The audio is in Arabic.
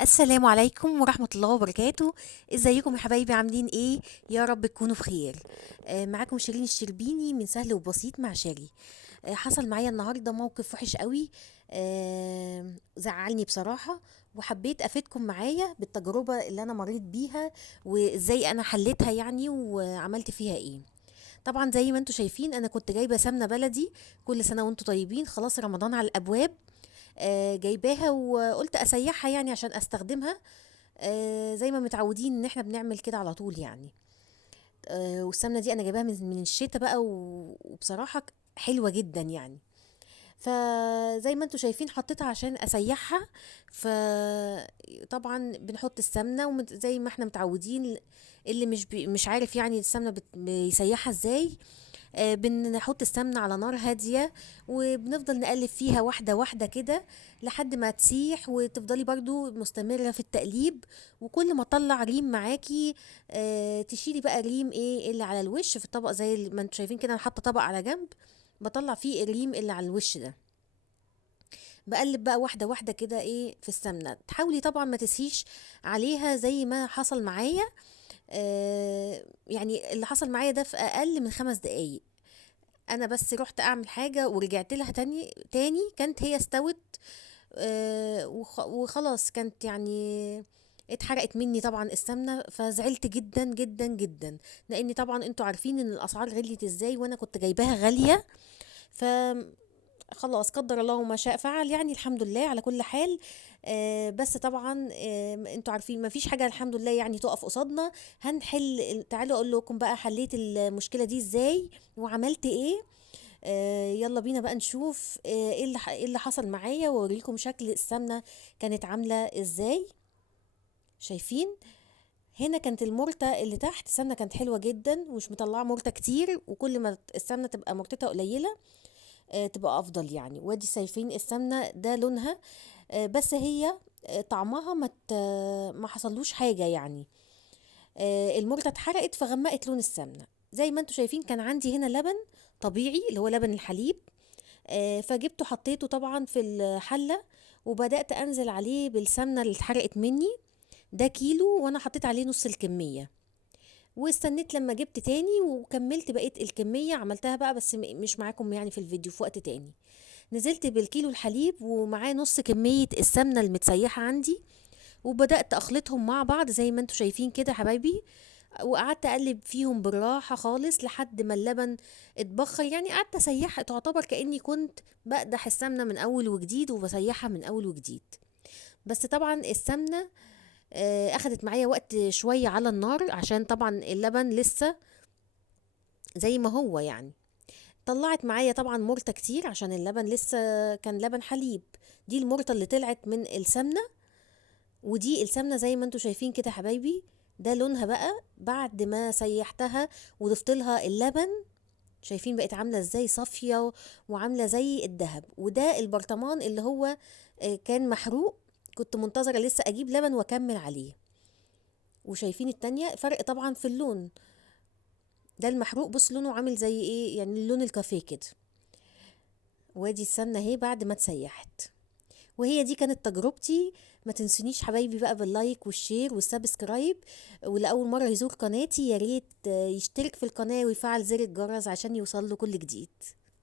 السلام عليكم ورحمة الله وبركاته. ازيكم يا حبايبي، عاملين ايه؟ يا رب تكونوا بخير. معاكم شيرين الشربيني من سهل وبسيط مع شيري. حصل معايا النهاردة موقف وحش قوي. زعلني بصراحة، وحبيت افيدكم معايا بالتجربة اللي انا مريت بيها، وازاي انا حليتها يعني وعملت فيها ايه. طبعا زي ما انتم شايفين انا كنت جايبة سمنة بلدي. كل سنة وانتم طيبين، خلاص رمضان على الابواب. جايباها وقلت اسيحها يعني عشان استخدمها. زي ما متعودين ان احنا بنعمل كده على طول يعني. والسمنه دي انا جايباها من الشتا بقى وبصراحه حلوه جدا يعني. فزي ما انتم شايفين حطيتها عشان اسيحها. فطبعا بنحط السمنه زي ما احنا متعودين. اللي مش عارف يعني السمنه بيسيحها ازاي. بنحط السمنة على نار هادية، وبنفضل نقلب فيها واحدة واحدة كده لحد ما تسيح، وتفضلي برضو مستمرة في التقليب. وكل ما تطلع ريم معاكي تشيلي بقى ريم ايه اللي على الوش في الطبق، زي ما انتم شايفين كده انا حاطة طبق على جنب بطلع فيه الريم اللي على الوش ده. بقلب بقى واحدة واحدة كده ايه في السمنة، تحاولي طبعا ما تسيش عليها زي ما حصل معايا. يعني اللي حصل معايا ده في اقل من 5 دقايق. انا بس رحت اعمل حاجة ورجعت لها تاني كانت هي استوت. وخلاص كانت يعني اتحرقت مني طبعا السمنة، فزعلت جدا جدا جدا. لاني طبعا انتوا عارفين ان الاسعار غليت ازاي، وانا كنت جايباها غالية. ف خلاص قدر الله ما شاء فعل يعني، الحمد لله على كل حال. بس طبعا انتوا عارفين ما فيش حاجة الحمد لله يعني تقف قصادنا. هنحل، تعالوا اقول لكم بقى حليت المشكلة دي ازاي وعملت ايه. يلا بينا بقى نشوف إيه اللي حصل معايا، واوريكم شكل السمنة كانت عاملة ازاي. شايفين؟ هنا كانت المرتة اللي تحت السمنة كانت حلوة جدا ومش مطلعة مرتة كتير، وكل ما السمنة تبقى مرتتها قليلة تبقى افضل يعني. وادي شايفين السمنة ده لونها. بس هي طعمها ما حصلوش حاجة يعني. المرتة اتحرقت فغمقت لون السمنة. زي ما انتوا شايفين كان عندي هنا لبن طبيعي اللي هو لبن الحليب. فجبته حطيته طبعا في الحلة، وبدأت أنزل عليه بالسمنة اللي اتحرقت مني. ده كيلو وأنا حطيت عليه نص الكمية. واستنيت لما جبت تاني وكملت بقية الكمية، عملتها بقى بس مش معاكم يعني في الفيديو، في وقت تاني. نزلت بالكيلو الحليب ومعاه نص كمية السمنة المتسيحة عندي، وبدأت أخلطهم مع بعض زي ما انتوا شايفين كده حبايبي. وقعدت اقلب فيهم بالراحه خالص لحد ما اللبن اتبخر يعني. قعدت اسيحها تعتبر كاني كنت بقدح السمنه من اول وجديد وبسيحها من اول وجديد. بس طبعا السمنه اخدت معايا وقت شويه على النار عشان طبعا اللبن لسه زي ما هو يعني. طلعت معايا طبعا مرتة كتير عشان اللبن لسه كان لبن حليب. دي المرتة اللي طلعت من السمنة. ودي السمنة زي ما انتوا شايفين كده حبايبي. ده لونها بقى بعد ما سيحتها وضفت لها اللبن. شايفين بقت عاملة ازاي صافية وعاملة زي الذهب. وده البرطمان اللي هو كان محروق. كنت منتظرة لسه اجيب لبن واكمل عليه. وشايفين التانية فرق طبعا في اللون. ده المحروق بص لونه عامل زي ايه يعني، لون الكافيه كده. وادي السمنة اهي بعد ما اتسيحت. وهي دي كانت تجربتي. ما تنسونيش حبايبي بقى باللايك والشير والسبسكرايب. واللي اول مره يزور قناتي يا ريت يشترك في القناه ويفعل زر الجرس عشان يوصل له كل جديد.